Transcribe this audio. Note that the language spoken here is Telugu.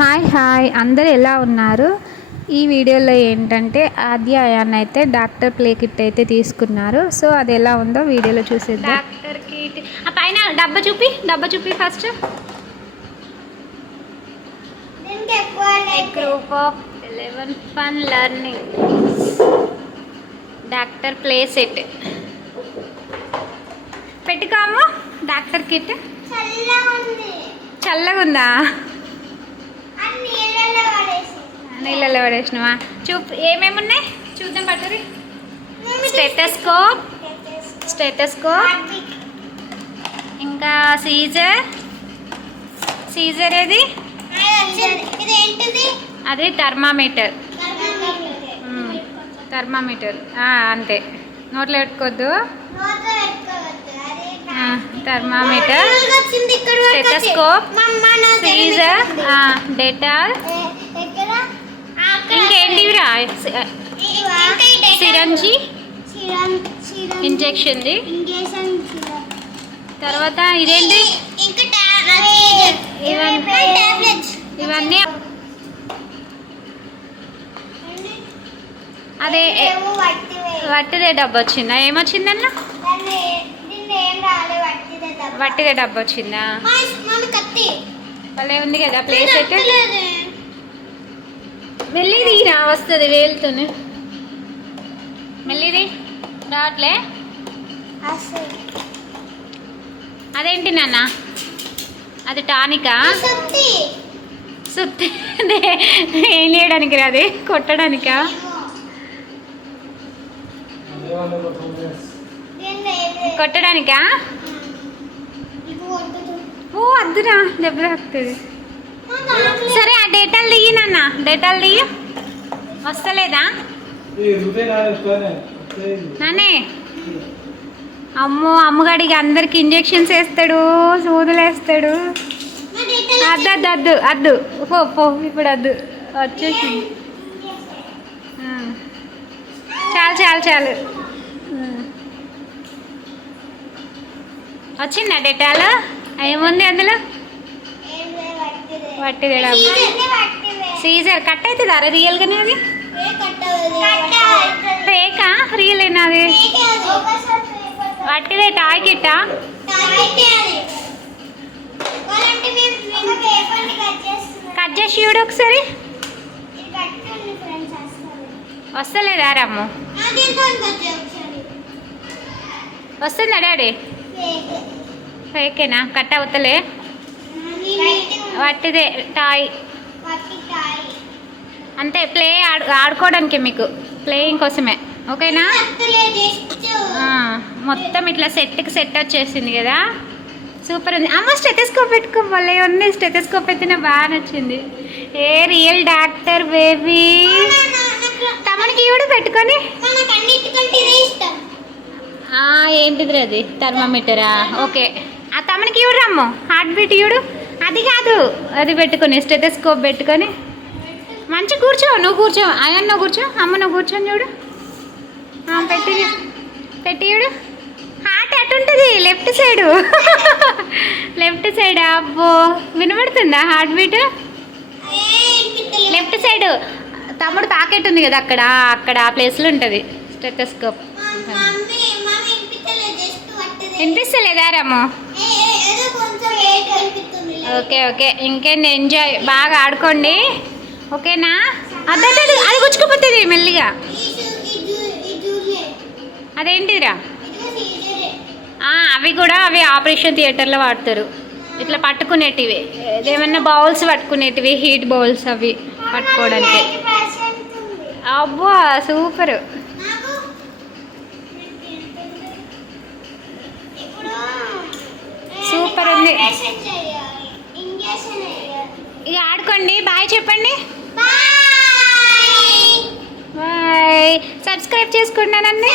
హాయ్ అందరూ ఎలా ఉన్నారు? ఈ వీడియోలో ఏంటంటే అధ్యాయాన్ని అయితే డాక్టర్ ప్లే కిట్ అయితే తీసుకున్నారు. సో అది ఎలా ఉందో వీడియోలో చూసేద్దాం. డాక్టర్ కిట్ ఆ పైన డబ్బా చూపి first. Group of 11 fun learning doctor play set పెట్టుకోము. డాక్టర్ కిట్ చల్లగా ఉందా? నీళ్ళలో పడేసినవా? చూపు ఏమేమి ఉన్నాయి చూద్దాం. పట్టుది. స్టెటస్కోప్ ఇంకా సీజర్ ఏది? అది థర్మామీటర్. అంతే, నోట్లో పెట్టుకోవద్దు. థర్మామీటర్, స్టెటస్కోప్, సీజర్, డెటాల్, ఇంకేంటివిరా? సిరంజి, ఇంజెక్షన్ది. తర్వాత ఇదేంటి? ఇవన్నీ అదే వట్టిదే డబ్బు వచ్చిందా? ఏమొచ్చిందన్న? వట్టిదే డబ్బు వచ్చిందా? భలే ఉంది కదా ప్లేస్ అయితే. మెల్లిది రా, వస్తుంది వేలుతోనే. మెల్లిది రావట్లే. అదేంటి నాన్న? అది టానికా? సుత్తి ఏం చేయడానికి రాది, కొట్టడానికా? కొట్టడానికా? ఓ అద్దురా, దెబ్బ తాకుతుంది. సరే ఆ డేటాలు దిగి నాన్న, డేటాలు దిగి. వస్తలేదా నానే? అమ్మగాడికి అందరికి ఇంజెక్షన్స్ వేస్తాడు, సూదులు వేస్తాడు. అద్దు పో ఇప్పుడు అద్దు వచ్చేసింది. చాలు వచ్చిందా డేటాలు? ఏముంది అందులో? వట్టిదే డబ్బు. సీజర్ కట్ అవుతుంది అరే రియల్గానే? అది ఫేకా రియలేనా? అది వట్టిదే టాయ్ కిట్టా? కట్ చేసి చూడు ఒకసారి. వస్తలేదా రమ్ము? వస్తుందా డాడీ? ఫేకేనా? కట్ అవుతలే. వట్టిదే టాయ్ అంతే. ప్లే ఆడుకోవడానికి, మీకు ప్లేయింగ్ కోసమే. ఓకేనా? మొత్తం ఇట్లా సెట్ వచ్చేసింది కదా, సూపర్ ఉంది. అమ్మ స్టెటస్కోప్ పెట్టుకోవాలి ఉంది. స్టెటస్కోప్ అయితే నాకు బాగా నచ్చింది. A real doctor baby. తమనికి కూడా పెట్టుకొని. ఏంటిది అది? థర్మామీటరా? ఓకే. ఆ తమనికి ఇవ్వడు రమ్ము, హార్ట్ బీట్ ఇవ్వడు. అది కాదు, అది పెట్టుకొని స్టెటస్కోప్ పెట్టుకొని మంచి కూర్చో. నువ్వు కూర్చో, అయ్యన్న నువ్వు కూర్చో, అమ్మ నువ్వు కూర్చొని చూడు. పెట్టి చూడు. హార్ట్ అటుంటుంది లెఫ్ట్ సైడ్. అబ్బో వినబడుతుందా హార్ట్ బీట్? లెఫ్ట్ సైడ్ తమ్ముడు తాకెట్టు ఉంది కదా, అక్కడ ఆ ప్లేస్లో ఉంటుంది స్టెటస్కోప్. వినిపిస్తలేదా రమ్ము? ఓకే ఇంకేంటి, ఎంజాయ్ బాగా ఆడుకోండి. ఓకేనా? అది గుచ్చుకుపోతుంది మెల్లిగా. అదేంటిరా? అవి ఆపరేషన్ థియేటర్లో వాడతారు. ఇట్లా పట్టుకునేటివి, ఏమన్నా బౌల్స్ పట్టుకునేటివి, హీట్ బౌల్స్ అవి పట్టుకోవడానికి. అబ్బా సూపర్. సూపర్ ఉంది. ఇక ఆడుకోండి. బాయ్ చెప్పండి. బాయ్. సబ్స్క్రైబ్ చేసుకున్నానండి.